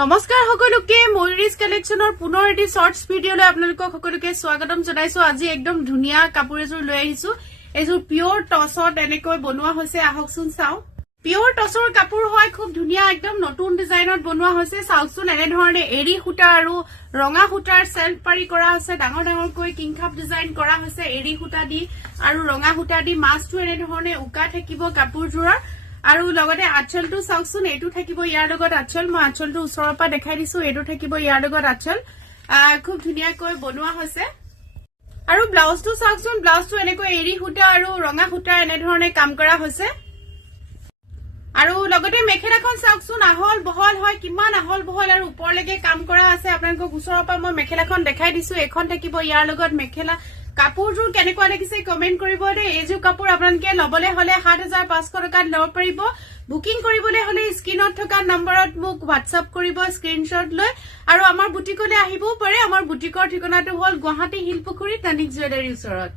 নমস্কাৰ সকলোকে ময়ূৰীজ কালেকশ্যনৰ পুনৰ এটি শৰ্টছ ভিডিঅলৈ আপোনালোকক সকলোকে স্বাগতম জনাইছো। আজি একদম ধুনীয়া কাপোৰ এযোৰ লৈ আহিছো। এযোৰ পিওৰ টছত এনেকৈ বনোৱা হৈছে, আহকচোন চাও। পিওৰ টছৰ কাপোৰ হয়, খুব ধুনীয়া একদম নতুন ডিজাইনত বনোৱা হৈছে। চাওকচোন এনেধৰণে এৰী সূতা আৰু ৰঙা সূতাৰ সেল্ফ পাৰি কৰা হৈছে। ডাঙৰ ডাঙৰকৈ কিংখাপ ডিজাইন কৰা হৈছে এৰী সূতা দি আৰু ৰঙা সূতা দি। মাছটো এনেধৰণে উকা থাকিব কাপোৰযোৰৰ। আৰু লগতে আঁচলটো চাওকচোন, এইটো থাকিব ইয়াৰ লগত আঁচল। মই আঁচলটো ওচৰৰ পৰা দেখাই দিছো। এইটো থাকিব ইয়াৰ লগত আঁচল। খুব ধুনীয়াকৈ বনোৱা হৈছে। আৰু ব্লাউজটো চাওকচোন, ব্লাউজটো এনেকৈ এৰী সূতা আৰু ৰঙা সূতা এনেধৰণে কাম কৰা হৈছে। আৰু লগতে মেখেলাখন চাওকচোন, আহল বহল হয়, কিমান আহল বহল আৰু ওপৰলৈকে কাম কৰা আছে। আপোনালোকক ওচৰৰ পৰা মই মেখেলাখন দেখাই দিছো। এখন থাকিব ইয়াৰ লগত মেখেলা। কাপোৰযোৰ কেনেকুৱা লাগিছে কমেন্ট কৰিব দেই। এইযোৰ কাপোৰ আপোনালোকে লবলৈ হলে ৭৫০০ টকাত লব পাৰিব। বুকিং কৰিবলৈ হলে স্ক্ৰীনত থকা নম্বৰত মোক হোৱাটছআপ কৰিব স্ক্ৰীনশ্বট লৈ। আৰু আমাৰ বুটিকলৈ আহিবও পাৰে। আমাৰ বুটিকৰ ঠিকনাটো হল গুৱাহাটী শিলপুখুৰী তনিক জুৱেলাৰীৰ ওচৰত।